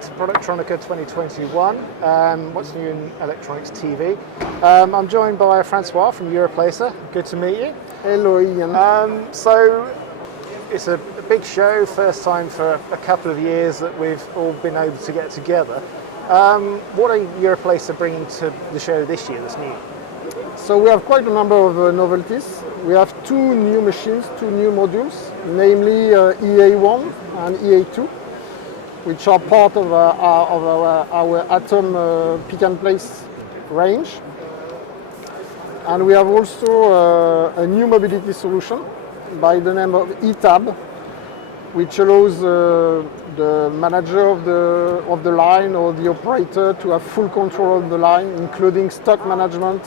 to productronica 2021. What's new in electronics TV? I'm joined by Francois from Europlacer. Good to meet you. Hello, Iain. So it's a big show, first time for a couple of years that we've all been able to get together. What are Europlacer bringing to the show this year that's new? So we have quite a number of novelties. We have two new machines, two new modules, namely EA1 and EA2, which are part of our Atom pick and place range. And we have also a new mobility solution by the name of ETAB, which allows the manager of the line or the operator to have full control of the line, including stock management,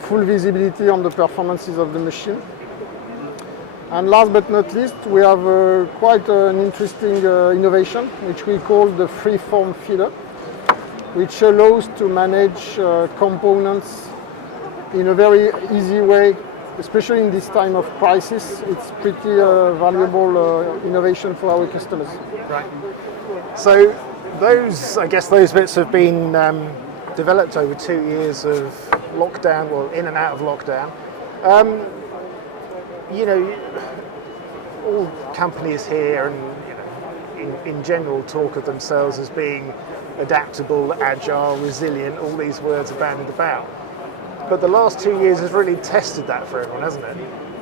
full visibility on the performances of the machine. And last but not least, we have quite an interesting innovation, which we call the Freeform feeder, which allows to manage components in a very easy way, especially in this time of crisis. It's pretty valuable innovation for our customers. Right. So I guess those bits have been developed over 2 years of lockdown, well, in and out of lockdown. All companies here and in general talk of themselves as being adaptable, agile, resilient, all these words are bandied about. But the last 2 years has really tested that for everyone, hasn't it?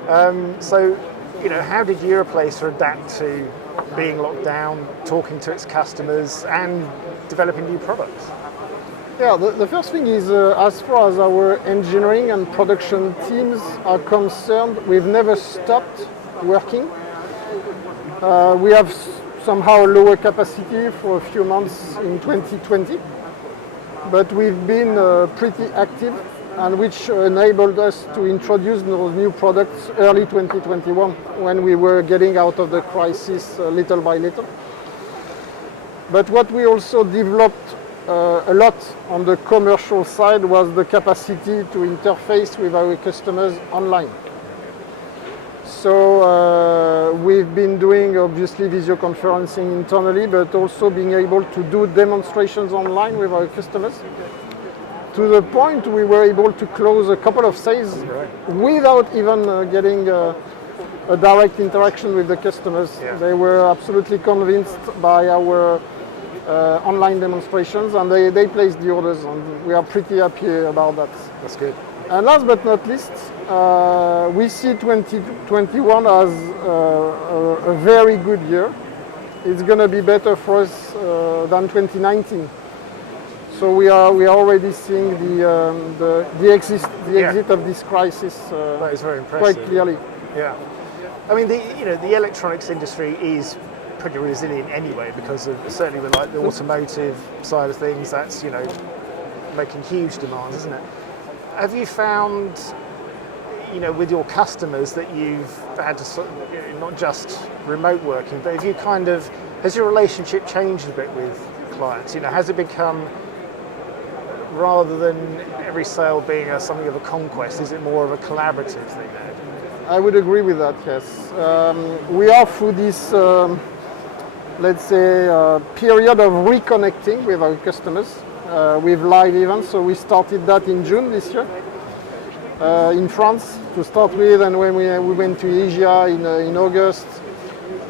How did Europlacer adapt to being locked down, talking to its customers and developing new products? Yeah, the first thing is, as far as our engineering and production teams are concerned, we've never stopped working. We have somehow lower capacity for a few months in 2020, but we've been pretty active, and which enabled us to introduce those new products early 2021 when we were getting out of the crisis little by little. But what we also developed a lot on the commercial side was the capacity to interface with our customers online. So we've been doing obviously video conferencing internally, but also being able to do demonstrations online with our customers. To the point we were able to close a couple of sales without even getting a direct interaction with the customers. Yeah. They were absolutely convinced by our online demonstrations, and they placed the orders, and we are pretty happy about that. That's good. And last but not least, we see 2021 as a very good year. It's going to be better for us than 2019. So we are already seeing the exit of this crisis that is very impressive. Quite clearly. Yeah. I mean, the electronics industry is pretty resilient anyway, because of certainly with like the automotive side of things, that's making huge demands, isn't it? Have you found with your customers that you've had to sort of, not just remote working, but has your relationship changed a bit with clients? Has it become, rather than every sale being something of a conquest, is it more of a collaborative thing now? I would agree with that, yes. We are through this let's say, period of reconnecting with our customers with live events. So we started that in June this year in France to start with, and when we went to Asia in August,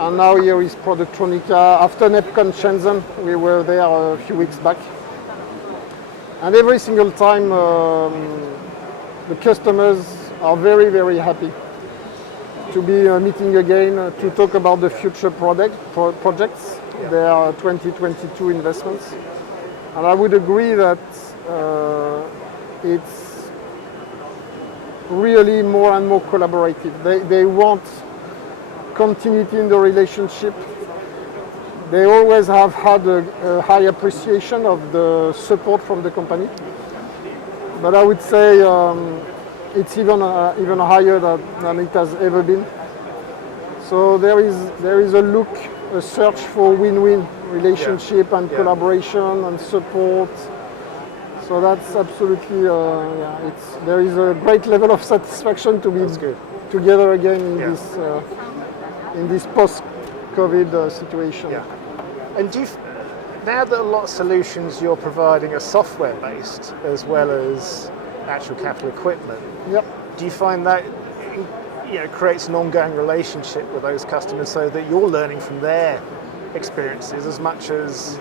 and now here is Productronica. After NEPCON Shenzhen, we were there a few weeks back. And every single time the customers are very, very happy to be meeting again to talk about the future projects, their 2022 investments. And I would agree that it's really more and more collaborative. They want continuity in the relationship. They always have had a high appreciation of the support from the company. But I would say it's even higher than it has ever been. So there is a search for win-win relationship and collaboration and support. So that's absolutely, there is a great level of satisfaction to be together again in this post-COVID situation. Yeah. And now that a lot of solutions you're providing are software based as well as actual capital equipment, Yep. do you find that creates an ongoing relationship with those customers so that you're learning from their experiences as much as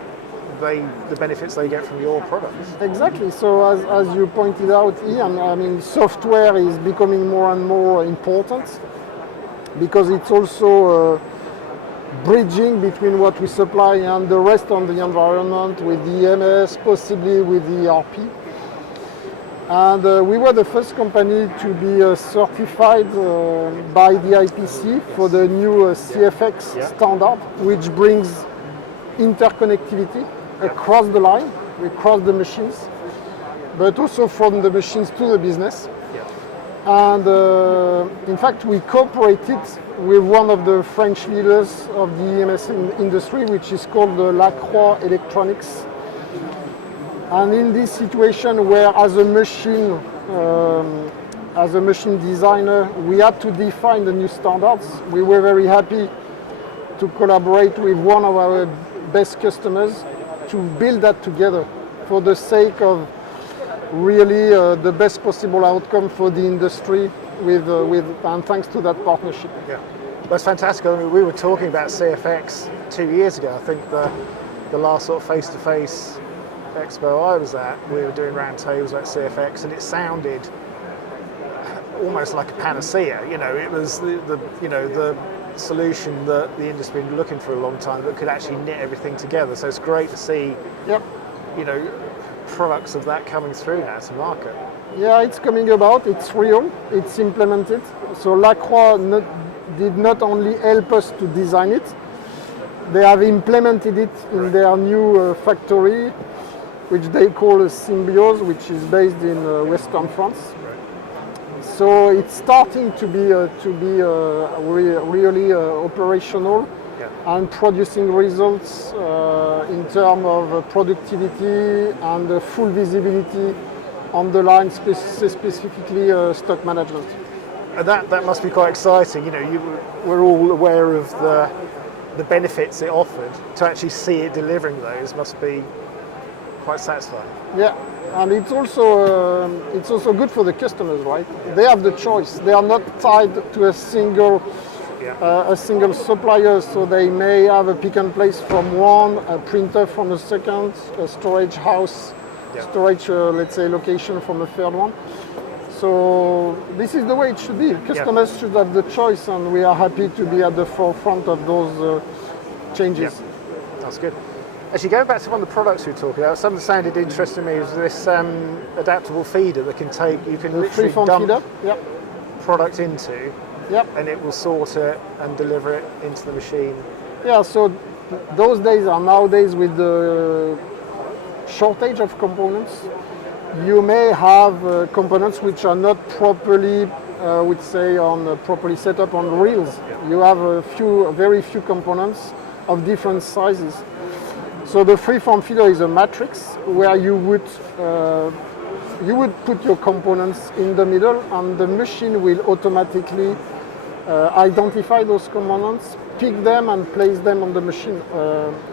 the benefits they get from your products? Exactly. So as you pointed out, Ian, I mean, software is becoming more and more important because it's also bridging between what we supply and the rest of the environment with the EMS, possibly with the ERP. And we were the first company to be certified by the IPC for the new CFX standard, which brings interconnectivity across the line, across the machines, but also from the machines to the business. And in fact, we cooperated with one of the French leaders of the EMS industry, which is called Lacroix Electronics. And in this situation where as a machine designer, we had to define the new standards, we were very happy to collaborate with one of our best customers to build that together for the sake of really the best possible outcome for the industry and thanks to that partnership. Yeah, that's fantastic. I mean, we were talking about CFX 2 years ago. I think the last sort of face-to-face expo I was at, we were doing round tables at CFX, and it sounded almost like a panacea. It was the solution that the industry had been looking for a long time that could actually knit everything together. So it's great to see, products of that coming through now to market. Yeah, it's coming about, it's real, it's implemented. So Lacroix did not only help us to design it, they have implemented it in their new factory, which they call Symbiose, which is based in Western France. So it's starting to be really operational and producing results in terms of productivity and full visibility on the line, specifically stock management. And that must be quite exciting. We're all aware of the benefits it offered. To actually see it delivering those must be quite satisfying. Yeah. And it's also good for the customers, right? They have the choice. They are not tied to a single supplier, so they may have a pick and place from one, a printer from a second, a storage house, storage let's say location from a third one. So this is the way it should be. Customers should have the choice, and we are happy to be at the forefront of those changes. That's good. Actually, going back to one of the products we were talking about, something that sounded interesting to me was this adaptable feeder that you can literally Freeform dump feeder. product into, and it will sort it and deliver it into the machine. Yeah, so those days are nowadays with the shortage of components. You may have components which are not properly, properly set up on reels. You have very few components of different sizes. So the Freeform feeder is a matrix where you would put your components in the middle, and the machine will automatically identify those components, pick them, and place them on the machine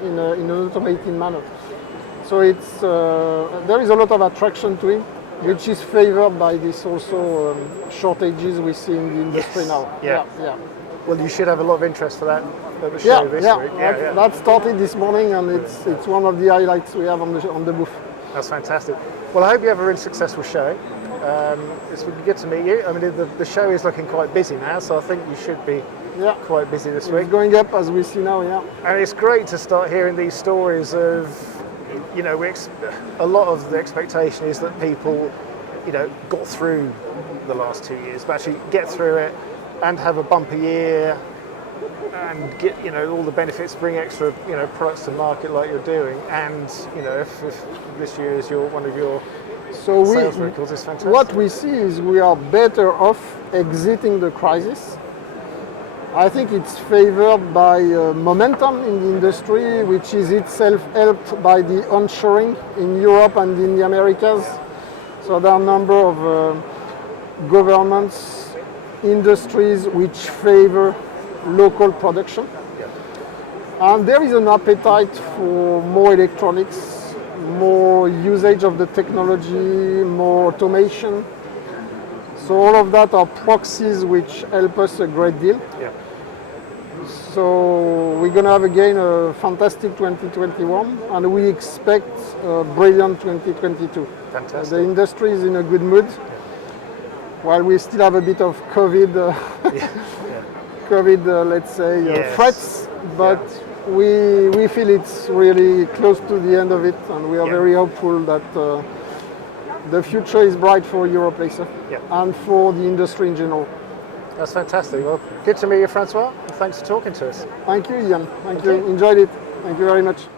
in an automated manner. So there is a lot of attraction to it, which is favored by this also shortages we see in the industry now. Yeah. Well, you should have a lot of interest for that at the show this week. That started this morning, and it's one of the highlights we have on the booth. That's fantastic. Well, I hope you have a really successful show. It's been good to meet you. I mean, the show is looking quite busy now, so I think you should be quite busy this week. It's going up as we see now, And it's great to start hearing these stories of, a lot of the expectation is that people, got through the last 2 years, but actually get through it and have a bumper year and get, all the benefits, bring extra, products to market like you're doing. And, if this year is one of your sales records, it's fantastic. What we see is we are better off exiting the crisis. I think it's favored by momentum in the industry, which is itself helped by the onshoring in Europe and in the Americas. So there are a number of governments, industries which favor local production. And there is an appetite for more electronics, more usage of the technology, more automation. So all of that are proxies which help us a great deal. Yeah. So we're going to have again a fantastic 2021, and we expect a brilliant 2022. Fantastic. The industry is in a good mood, while we still have a bit of COVID, let's say, Yes. threats, but we feel it's really close to the end of it, and we are very hopeful that the future is bright for Europlacer and for the industry in general. That's fantastic. Well, good to meet you, Francois, and thanks for talking to us. Thank you, Ian. Thank you. Enjoyed it. Thank you very much.